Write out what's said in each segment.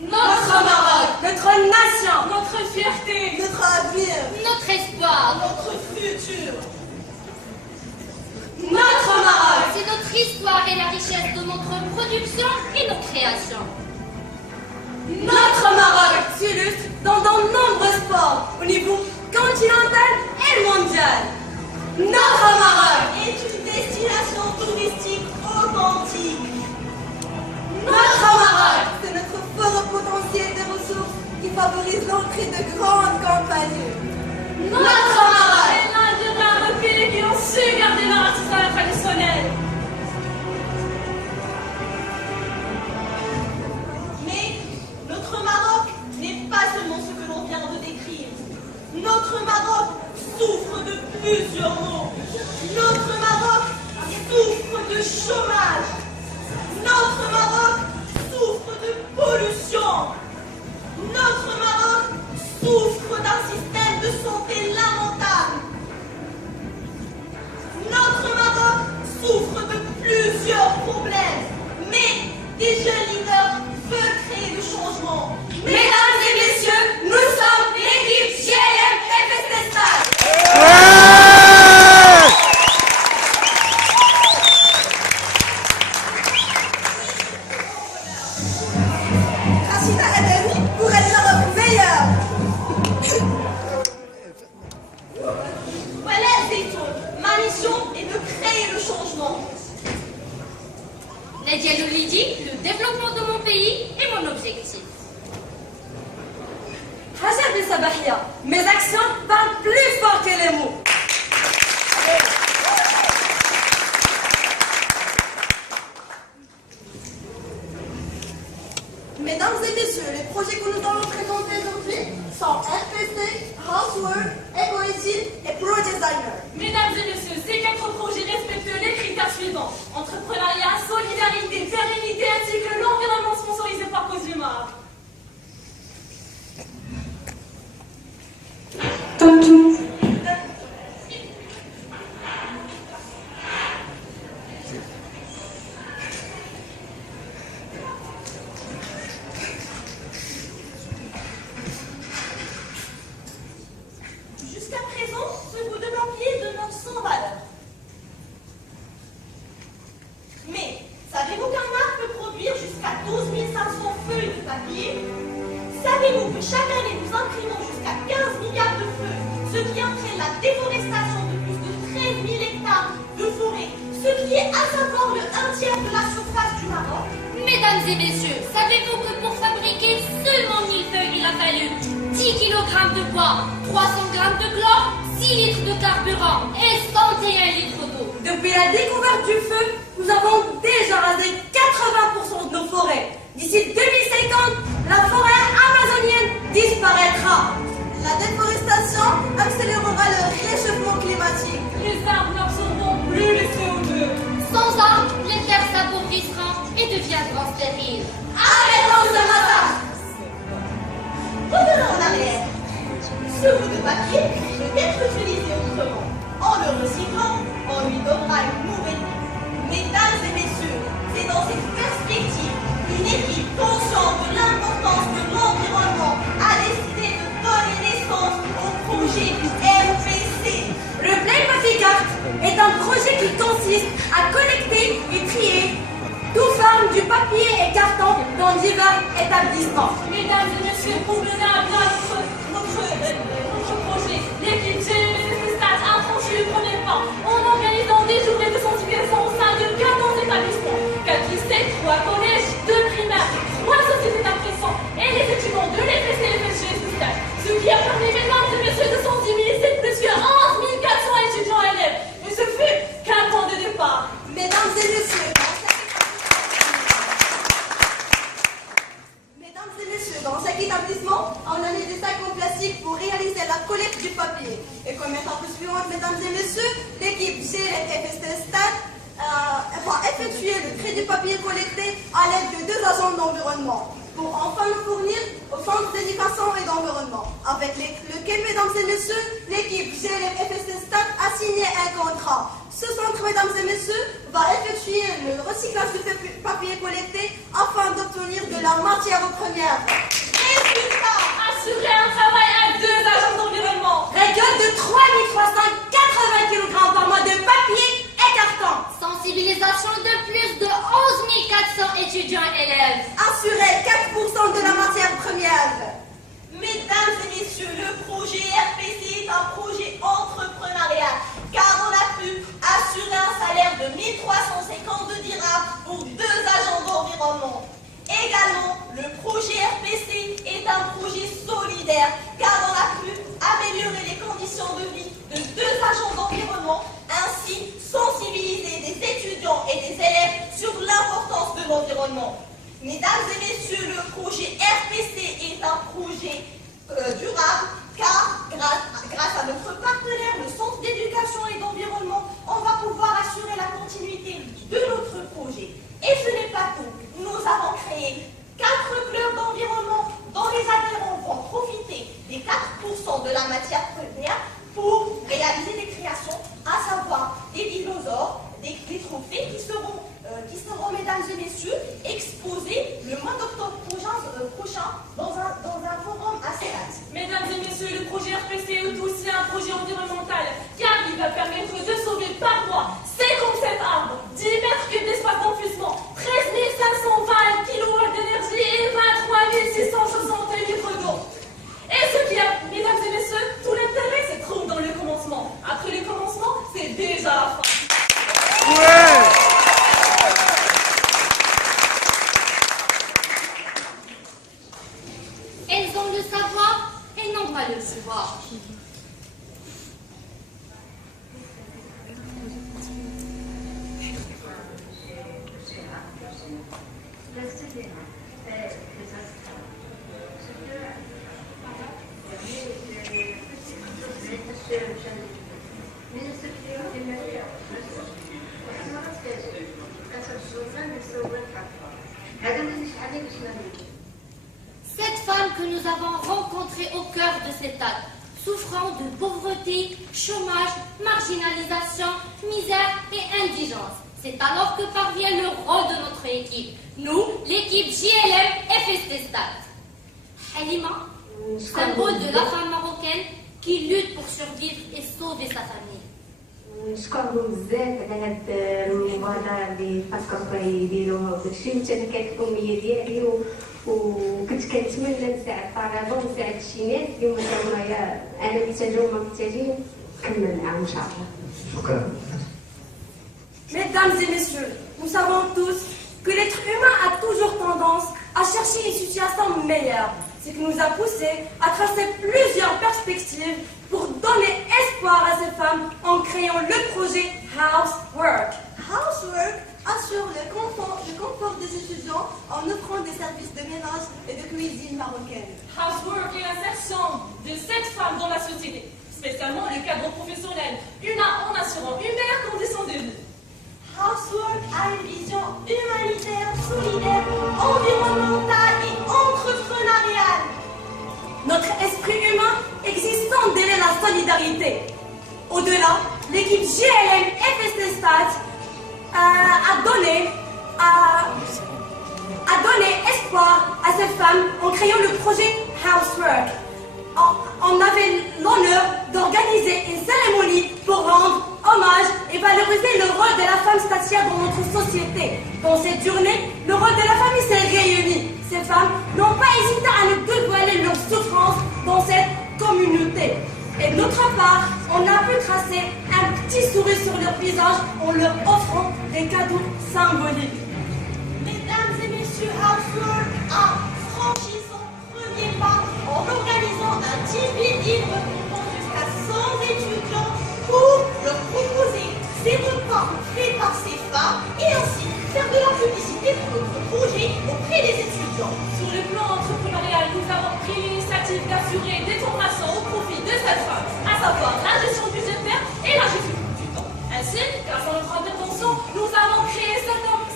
Notre Maroc, notre nation, notre fierté, notre avenir, notre espoir, notre futur. Notre Maroc, c'est notre histoire et la richesse de notre production et nos créations. Notre Maroc s'illustre dans de nombreux sports au niveau continental et mondial. Notre Maroc est une destination touristique authentique. Notre Maroc, c'est notre fort potentiel des ressources qui favorise l'entrée de grandes compagnies. Notre Maroc est l'un des rares pays qui ont su garder leur artisanat traditionnel. Mais notre Maroc n'est pas seulement ce que l'on vient de décrire. Notre Maroc souffre de plusieurs maux. Notre Maroc souffre de chômage. Notre Maroc souffre de pollution. Notre Maroc souffre d'un système de santé lamentable. Notre Maroc souffre de plusieurs problèmes. Mais des jeunes leaders veulent créer le changement. Mesdames et messieurs, nous sommes l'équipe GLM FST Stade. Rachida Adami pour un Maroc meilleur. Voilà, Zeytoun. Ma mission est de créer le changement. Nadia Loulidi, le développement de mon pays est mon objectif. Hajar de Sabahia, mes actions parlent plus fort que les mots. Mesdames et messieurs, les projets que nous allons présenter aujourd'hui sont FPC, Housework, Eco-Engine et Pro Designer. Mesdames et messieurs, ces 4 projets respectent les critères suivants: entrepreneuriat, solidarité, pérennité ainsi que l'environnement sponsorisé par Cosumar. Jusqu'à présent, ce que vous demandiez de notre Savez-vous que chaque année, nous imprimons jusqu'à 15 milliards de feux, ce qui entraîne la déforestation de plus de 13 000 hectares de forêt, ce qui est à savoir le 1/3 de la surface du Maroc? Mesdames et messieurs, savez-vous que pour fabriquer seulement 1000 feuilles, il a fallu 10 kg de bois, 300 g de chlore, 6 litres de carburant et 101 litres d'eau. Depuis la découverte du feu, nous avons déjà rasé 80% de nos forêts. D'ici 2050, la forêt amazonienne disparaîtra. La déforestation accélérera le réchauffement climatique. Les arbres n'absorberont plus les CO2. Sans arbres, les terres s'appauvrissent et deviendront stériles. Arrêtons ce massacre! Revenons en arrière. Ce bout de papier peut être utilisé autrement. En le recyclant, on lui donnera une nouvelle vie. Mesdames et messieurs, c'est dans cette perspective qu'une équipe consciente de l'importance de l'environnement a décidé de donner naissance au projet RPC. Le Plain Papier Cart est un projet qui consiste à collecter et trier toute forme du papier et carton dans divers établissements. Mesdames et messieurs, pour mener à bien notre projet, l'équipe GLSSTAT a franchi le premier pas en organisant des journées de sensibilisation au sein de 14 établissements, 4 lycées, 3 collèges, 2 primaires, 3 sociétés d'impression et les étudiants de l'EFST et GLSSTAT, ce qui a permis, mesdames et messieurs, de sensibiliser plus de 11 400 étudiants et élèves. Et ce fut qu'un point de départ. Mesdames et messieurs, dans chaque établissement, on a mis des sacs en plastique pour réaliser la collecte du papier. Et comme étape suivante, mesdames et messieurs, l'équipe GLFST Stade va effectuer le tri du papier collecté à l'aide de 2 agents d'environnement pour enfin le fournir au centre d'éducation et d'environnement, avec lequel, mesdames et messieurs, l'équipe GLFST Stade a signé un contrat. Ce centre, mesdames et messieurs, va effectuer le recyclage du papier collecté afin d'obtenir de la matière première. Résultat, assurer un travail à 2 agents d'environnement. Récolte de 3380 kg par mois de papier et carton. Sensibilisation de plus de 11 400 étudiants et élèves. Assurer 4% de la matière première. Mesdames et messieurs, le projet RPC est un projet entrepreneurial car on a pu assurer un salaire de 1352 dirhams pour 2 agents d'environnement. Également, le projet RPC est un projet solidaire car on a pu améliorer les conditions de vie de 2 agents d'environnement, ainsi sensibiliser des étudiants et des élèves sur l'importance de l'environnement. Mesdames et messieurs, le projet RPC est un projet durable car grâce à notre partenaire, le Centre d'éducation et d'environnement, on va pouvoir assurer la continuité de notre projet. Et ce n'est pas tout. Nous avons créé 4 clubs d'environnement dont les adhérents vont profiter des 4% de la matière première pour réaliser des créations, à savoir des dinosaures, des trophées qui seront, mesdames et messieurs, exposés le mois d'octobre prochain dans un forum à Sénat. Mesdames et messieurs, le projet RPC est aussi un projet environnemental car il va permettre de sauver par mois 57 arbres, 10 mètres cubes d'espace d'enfouissement, 13 520 kW d'énergie et 23 660 litres d'eau. Et ce qui a, mesdames et messieurs, tout l'intérêt se trouve dans le commencement. Après le commencement, c'est déjà la fin. Ouais. Elles ont le savoir, elles n'ont pas le pouvoir. Cette femme que nous avons rencontrée au cœur de cet acte, souffrant de pauvreté, chômage, marginalisation, misère et indigence. C'est alors que parvient le rôle de notre équipe. Nous, l'équipe JLM FST Stade. Halima, symbole de la femme marocaine qui lutte pour survivre et sauver sa famille. نشكرهم بزاف على هاد المبادرة اللي بقاتكم كيديروها وداكشي، وثاني كانت الأمنية ديالي وكنت كنتمنى نساعد الطلبه ونساعد شي ناس اللي هما كانوا انا محتاجه وما محتاجين نكمل معاهم ان شاء الله. شكرا. Mesdames et messieurs, nous savons tous que l'être humain a toujours tendance à chercher une situation meilleure. Ce qui nous a poussé à tracer plusieurs perspectives pour donner espoir à ces femmes en créant le projet Housework. Housework assure le confort des étudiants en offrant des services de ménage et de cuisine marocaine. Housework est l'insertion de cette femme dans la société, spécialement le cadre professionnel, en assurant une meilleure condition de vie. Housework a une vision humanitaire, solidaire, environnementale et entrepreneuriale. Notre esprit humain existe sans délai la solidarité. Au-delà, l'équipe GLM FST Stat a donné espoir à ces femmes en créant le projet Housework. On avait l'honneur d'organiser une cérémonie pour rendre hommage et valoriser le rôle de la femme statière dans notre société. Dans cette journée, le rôle de la famille s'est réuni. Ces femmes n'ont pas hésité à nous dévoiler leurs souffrances dans cette communauté. Et d'autre part, on a pu tracer un petit sourire sur leur visage en leur offrant des cadeaux symboliques. Mesdames et messieurs, Housework a franchi son premier pas en organisant un team building regroupant jusqu'à 100 étudiants pour leur proposer ces repas faits par ces femmes et ainsi faire de la publicité pour notre projet auprès des étudiants. Sur le plan entrepreneurial, nous avons pris l'initiative d'assurer des formations au profit de cette femme, à savoir la gestion budgétaire et la gestion du temps. Ainsi, grâce à notre intervention, nous avons créé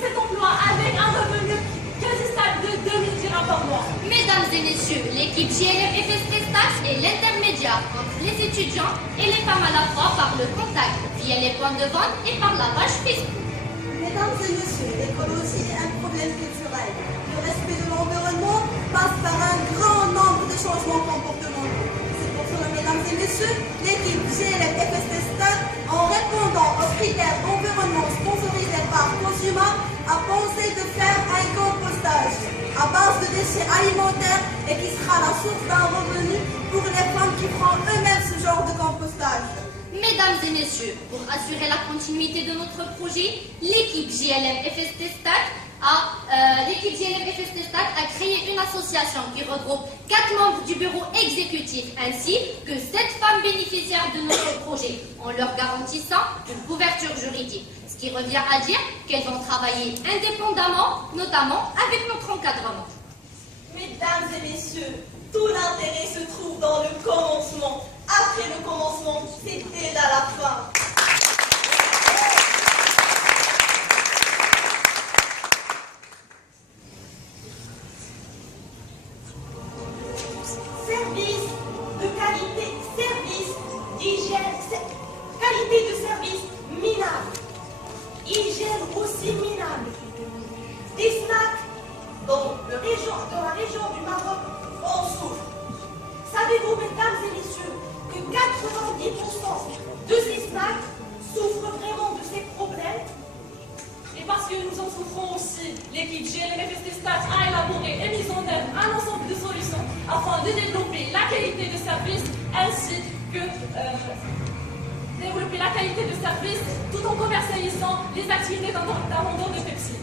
cet emploi avec un revenu quasi stable de 2000 dirhams par mois. Mesdames et messieurs, l'équipe JLM FST Stage est l'intermédiaire entre les étudiants et les femmes à la fois par le contact, via les points de vente et par la page Facebook. Mesdames et messieurs, l'écologie est un problème culturel. Le respect de l'environnement passe par un grand nombre de changements comportementaux. C'est pour cela, mesdames et messieurs, l'équipe GLM FST Stat, en répondant aux critères d'environnement sponsorisés par Consuma, a pensé de faire un compostage à base de déchets alimentaires et qui sera la source d'un revenu pour les femmes qui font eux-mêmes ce genre de compostage. Mesdames et messieurs, pour assurer la continuité de notre projet, l'équipe JLM FST Stat a créé une association qui regroupe 4 membres du bureau exécutif ainsi que 7 femmes bénéficiaires de notre projet en leur garantissant une couverture juridique. Ce qui revient à dire qu'elles vont travailler indépendamment, notamment avec notre encadrement. Mesdames et messieurs, tout l'intérêt se trouve dans le commencement. Après le commencement, c'est déjà la fin. Service de qualité, service d'hygiène, qualité de service minable. Hygiène aussi minable. Des snacks dans la région du Maroc en souffrent. Savez-vous, mesdames et messieurs, que 90% de ces snacks souffrent vraiment de ces problèmes? Et parce que nous en souffrons aussi, l'équipe GLM FST Stat a élaboré et mis en œuvre un ensemble de solutions afin de développer la qualité de service ainsi que développer la qualité de service tout en commercialisant les activités d'abandon de Pepsi.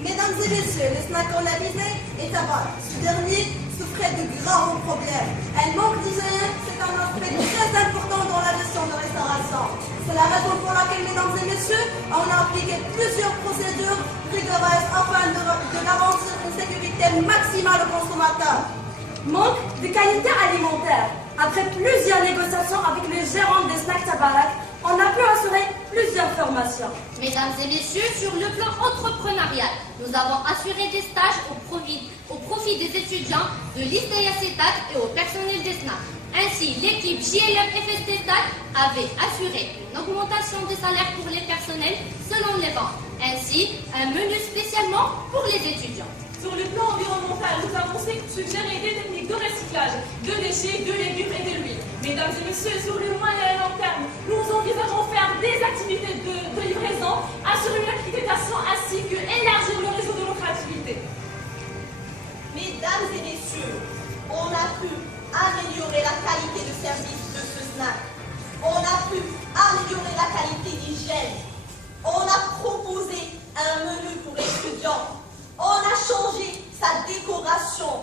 Mesdames et messieurs, le snack organisé est tabac. Ce dernier souffrait de graves problèmes. Un manque d'hygiène, c'est un aspect très important dans la gestion de restauration. C'est la raison pour laquelle, mesdames et messieurs, on a appliqué plusieurs procédures rigoureuses afin de garantir une sécurité maximale aux consommateurs. Manque de qualité alimentaire. Après plusieurs négociations avec les gérants des snacks Tabarak, on a pu assurer plusieurs formations. Mesdames et messieurs, sur le plan entrepreneurial, nous avons assuré des stages au profit des étudiants de l'ISTEA CETAC et au personnel des SNAP. Ainsi, l'équipe JLM FST Stat avait assuré une augmentation des salaires pour les personnels selon les ventes, ainsi un menu spécialement pour les étudiants. Sur le plan environnemental, nous avons suggéré des techniques de recyclage de déchets, de légumes et de l'huile. Mesdames et messieurs, sur le moyen et long terme, nous envisageons faire des activités de livraison, assurer une accréditation ainsi que élargir le réseau de notre activité. Mesdames et messieurs, on a pu améliorer la qualité de service de ce snack. On a pu améliorer la qualité d'hygiène. On a proposé un menu pour étudiants. On a changé sa décoration.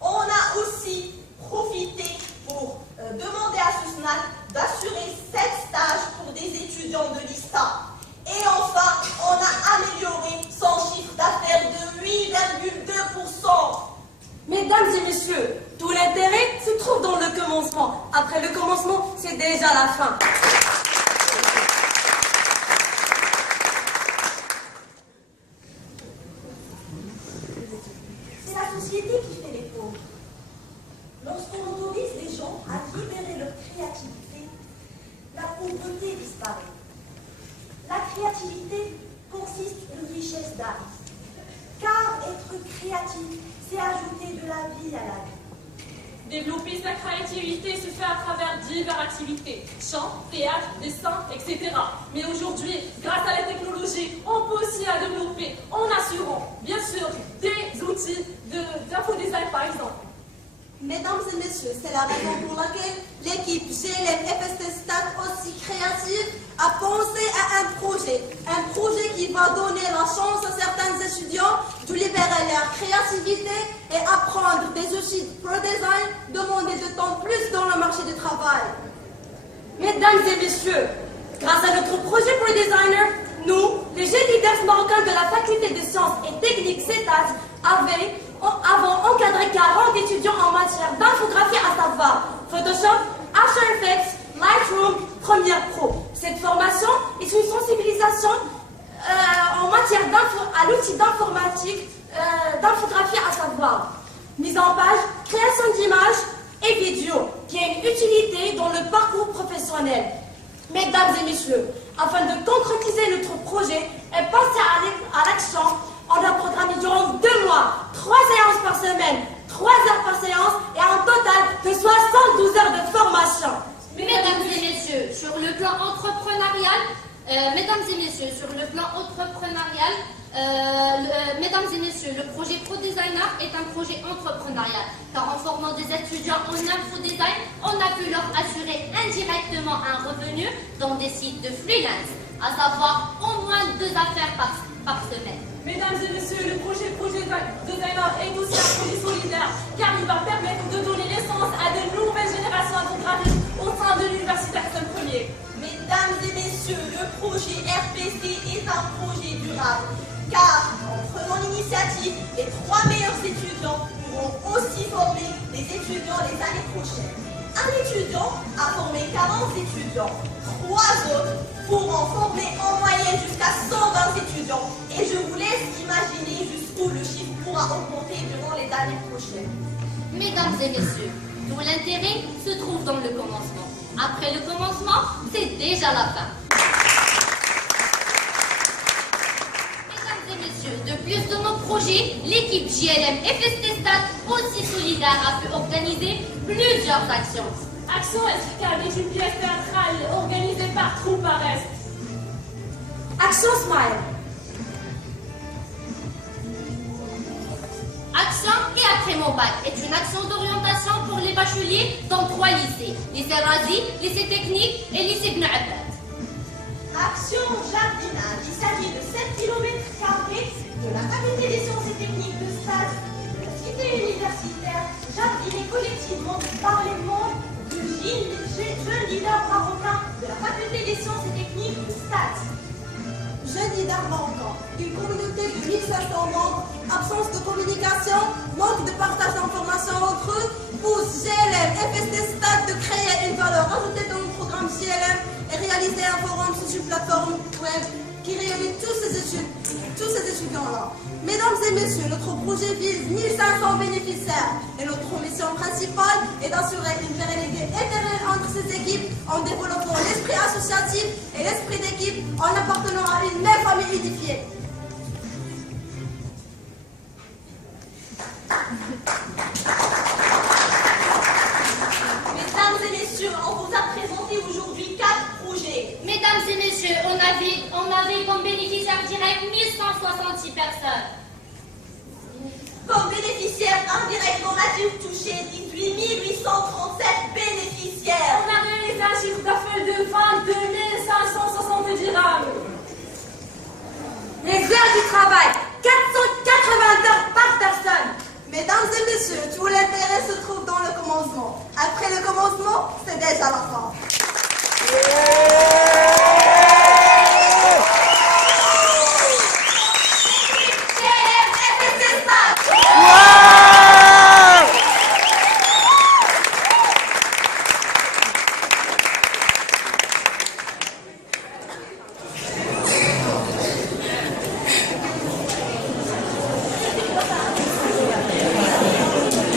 On a aussi profité pour demander à ce snack d'assurer 7 stages pour des étudiants de l'ISTA. Et enfin, on a amélioré son chiffre d'affaires de 8,2%. Mesdames et messieurs, tout l'intérêt se trouve dans le commencement. Après le commencement, c'est déjà la fin. C'est la société qui fait les pauvres. Lorsqu'on autorise les gens à libérer leur créativité, la pauvreté disparaît. La créativité consiste en une richesse d'âme. Car être créatif, c'est ajouter de la vie à la vie. Développer sa créativité se fait à travers diverses activités, chant, théâtre, dessin, etc. Mais aujourd'hui, grâce à la technologie, on peut aussi la développer en assurant, bien sûr, des outils d'infodesign par exemple. Mesdames et messieurs, c'est la raison pour laquelle l'équipe GLM FST Stat, aussi créative, a pensé à un projet qui va donner la chance à certains étudiants de libérer leur créativité et apprendre des outils pro design demandés de temps plus dans le marché du travail. Mesdames et messieurs, grâce à notre projet pour les designers, nous, les jeunes leaders marocains de la faculté de sciences et techniques CETAS, avons encadré 40 étudiants en matière d'infographie, à savoir Photoshop, After Effects, Lightroom, Premiere Pro. Cette formation est une sensibilisation en matière à l'outil d'informatique, d'infographie, à savoir mise en page, création d'images et vidéos, qui a une utilité dans le parcours professionnel. Mesdames et messieurs, afin de concrétiser notre projet et passer à l'action, on a programmé durant 2 mois, 3 séances par semaine, 3 heures par séance et un total de 72 heures de formation. Mesdames et messieurs, sur le plan entrepreneurial, le projet ProDesigner est un projet entrepreneurial, car en formant des étudiants en infodesign, on a pu leur assurer indirectement un revenu dans des sites de freelance, à savoir au moins 2 affaires par semaine. Mesdames et messieurs, le projet Designer est aussi un projet solidaire, car il va permettre de donner naissance à de nouvelles générations infographiques au sein de l'Université Hassan Ier. Mesdames et messieurs, le projet RPC est un projet durable, car en prenant l'initiative, les 3 meilleurs étudiants pourront aussi former des étudiants les années prochaines. Un étudiant a formé 40 étudiants, 3 autres pourront former en moyenne jusqu'à 120 étudiants. Et je vous laisse imaginer jusqu'où le chiffre pourra augmenter durant les années prochaines. Mesdames et messieurs, tout l'intérêt se trouve dans le commencement. Après le commencement, c'est déjà la fin. Mesdames et messieurs, de plus de nos projets, l'équipe JLM FST Stat, aussi solidaire, a pu organiser plusieurs actions. Action Escale est une pièce théâtrale organisée par Troupe à Rest. Action Smile. Action et après mon bac est une action d'orientation pour les bacheliers dans 3 lycées. Lycée Razi, lycée technique et lycée Ibn Abbas. Action jardinage. Il s'agit de 7 km² de la faculté des sciences et techniques de Stade, de la cité universitaire, jardiner collectivement par les membres du jeune leader marocain de la faculté des sciences et techniques de Stade. Jeune leader marocain, une communauté de 1500 membres, absence de communication, manque de partage d'informations entre eux, pousse GLM FST Stade de créer une valeur ajoutée dans le programme GLM et réaliser un forum sur une plateforme web qui réunit tous ces étudiants-là. Mesdames et messieurs, notre projet vise 1500 bénéficiaires et notre mission principale est d'assurer une pérennité éternelle entre ces équipes en développant l'esprit associatif et l'esprit d'équipe en appartenant à une même famille édifiée. Mesdames et messieurs, on vous a présenté aujourd'hui 4 projets. Mesdames et messieurs, on avait comme bénéficiaires directs 1166 personnes. Comme bénéficiaires bénéficiaires indirects dont a touché 18 837 bénéficiaires. On a réalisé un chiffre d'affaires de 22 560 dirhams. Les heures du travail, 480 heures par personne. Mesdames et messieurs, tout l'intérêt se trouve